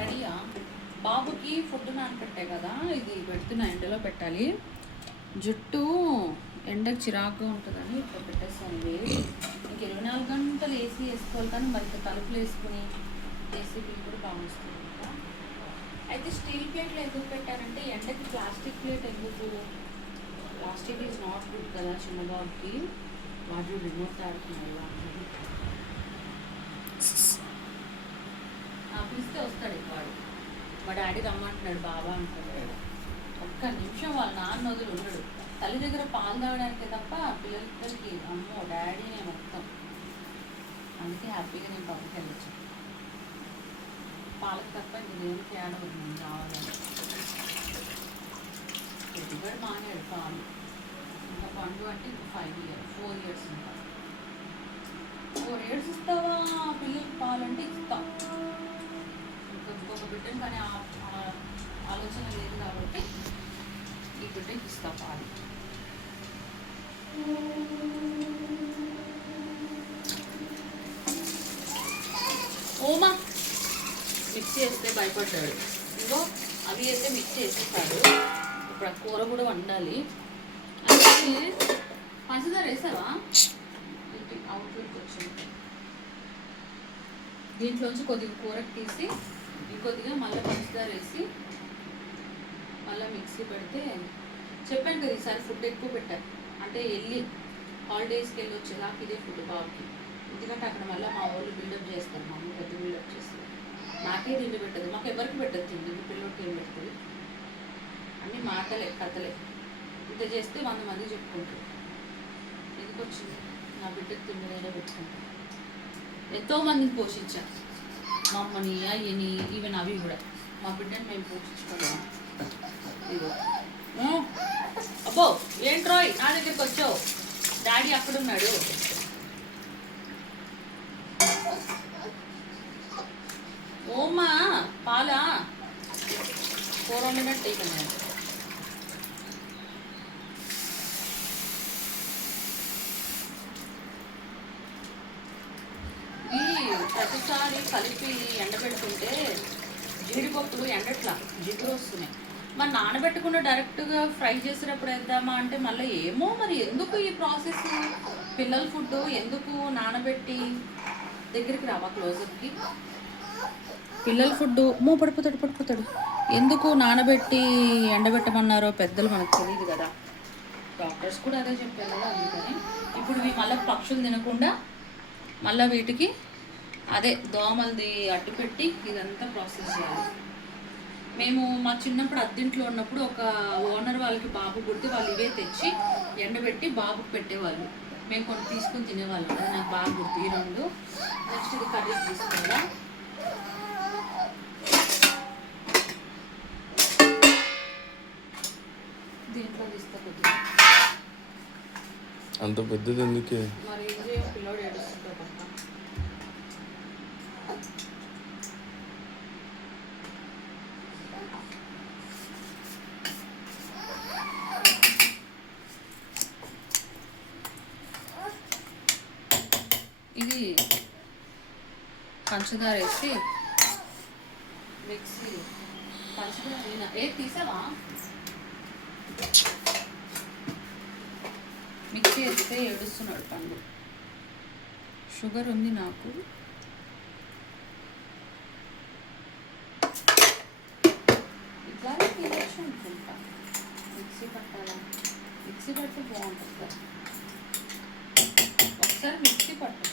రెడీయా? బాబుకి ఫుడ్ నానపెట్టే కదా, ఇది పెడుతున్నా, ఎండలో పెట్టాలి. జుట్టు ఎండకు చిరాకుగా ఉంటుందని ఇప్పుడు పెట్టేస్తాను. ఇది ఇంక 24 గంటలు ఏసీ వేసుకోవాలి, కానీ మరి తలుపులు వేసుకుని ఏసీ బిల్ కూడా బాగా వస్తుంది కదా. అయితే స్టీల్ ప్లేట్లు ఎందుకు పెట్టారంటే ఎండకి ప్లాస్టిక్ ప్లేట్ ఎందుకు, ప్లాస్టిక్ ఈజ్ నాట్ గుడ్ కదా చిన్న బాబుకి. వాడు రిమోట్ ఆడుతున్నాడు, పిలిస్తే వస్తాడు వాడు. మా డాడీ రమ్మంటున్నాడు, బాబా అంటున్నాడు. ఒక్క నిమిషం వాళ్ళ నాన్న వదులు ఉండడు. తల్లి దగ్గర పాలు తాగడానికే తప్ప పిల్లలిద్దరికి అమ్మో డాడీనే మొత్తం. అందుకే హ్యాపీగా నేను పక్కకి వెళ్ళొచ్చు. పాలకు తప్ప ఇంకేం తేడా ఉంది నేను కావాలని. పెద్దగాడు మానేడు పాలు. ఇంకా పండు అంటే 4 years ఇంకా. 4 years ఇస్తావా పిల్లలకి పాలు అంటే ఇస్తా. ఇంకొక బిడ్డను కానీ ఆలోచన లేదు కాబట్టి ఈ బిడ్డకి ఇస్తా పాలు. ఓమా మిక్సీ వేస్తే భయపడ్డాడు. ఇంకో అవి అయితే మిక్సీ వేసేస్తాడు. ఇప్పుడు ఆ కూర కూడా వండాలి. అది పంచదార వేసావా? అవుట్లోకి వచ్చింది. దీంట్లోంచి కొద్దిగా కూరకు తీసి ఇంకొద్దిగా మళ్ళీ పంచదార వేసి మళ్ళీ మిక్సీ పెడితే, చెప్పాను కదా ఈసారి ఫుడ్ ఎక్కువ పెట్టారు. అంటే వెళ్ళి హాలిడేస్కి వెళ్ళి వచ్చేదాకా ఇదే ఫుడ్ బాబుకి. ఎందుకంటే అక్కడ మళ్ళీ మా వాళ్ళు బిల్డప్ చేస్తారు, మా అమ్మ పెద్ద బిల్డప్ చేస్తారు. నాకే తిండి పెట్టదు, మాకు ఎవరికి పెట్టదు తిండి. పిల్లలకి ఏం పెడుతుంది? అన్నీ మాటలే కథలే. ఇంత చేస్తే 100 మంది చెప్పుకుంటారు. ఎందుకు వచ్చింది నా బిడ్డకు తిండినైనా పెట్టుకుంటాను. ఎంతోమందిని పోషించా, మా అమ్మని అయ్యని ఈవెన్ అవి కూడా. మా బిడ్డని మేము పోషించుకోలేము. ఇదిగో అబ్బో ఏంట్రోయ్ నా దగ్గరికి వచ్చావు, డాడీ అక్కడున్నాడు. ఓమ్మా పాలా కూర వండినట్టు ఇక నేను. ప్రతిసారి కలిపి ఎండబెట్టుకుంటే జీడిపప్పులు ఎండట్లా జిగురు వస్తున్నాయి. మరి నానబెట్టకుండా డైరెక్ట్గా ఫ్రై చేసేటప్పుడు వేద్దామా అంటే మళ్ళీ ఏమో మరి ఎందుకు ఈ ప్రాసెస్. పిల్లల ఫుడ్ ఎందుకు నానబెట్టి, దగ్గరికి రావా క్లోజర్కి. పిల్లల ఫుడ్ పడిపోతాడు ఎందుకు నానబెట్టి ఎండబెట్టమన్నారో పెద్దలు మనకు తెలియదు కదా. డాక్టర్స్ కూడా అదే చెప్పారు కదా. అందుకని ఇప్పుడు ఇవి మళ్ళీ పక్షులు తినకుండా మళ్ళీ వీటికి అదే దోమలది అడ్డు పెట్టి ఇదంతా ప్రాసెస్ చేయాలి. మేము మా చిన్నప్పుడు అద్దెంట్లో ఉన్నప్పుడు ఒక ఓనర్ వాళ్ళకి బాబు పుడితే వాళ్ళు ఇవే తెచ్చి ఎండబెట్టి బాబుకి పెట్టేవాళ్ళు. మేము కొన్ని తీసుకొని తినేవాళ్ళం. అది నాకు బాగా గుర్తు. ఈ 2 నెక్స్ట్ ఇది కర్రీకి తీసుకోవాలా. దీంట్లో తీస్తా కొద్దిగా. అంత పెద్దది ఎందుకే మరి ఏం చేయం, పిల్లోడు ఏడుస్తుంటా పక్క. ఇది పంచదార వేసి మిక్సీ. పంచదార తీసావా? మిక్సీ వేస్తే ఏడుస్తున్నాడు పండు. షుగర్ ఉంది నాకు. ఇట్లా తీయచ్చు అనుకుంటా. మిక్సీ పట్టాలా? మిక్సీ పడితే బాగుంటుంది. ఒకసారి మిక్సీ పట్టు.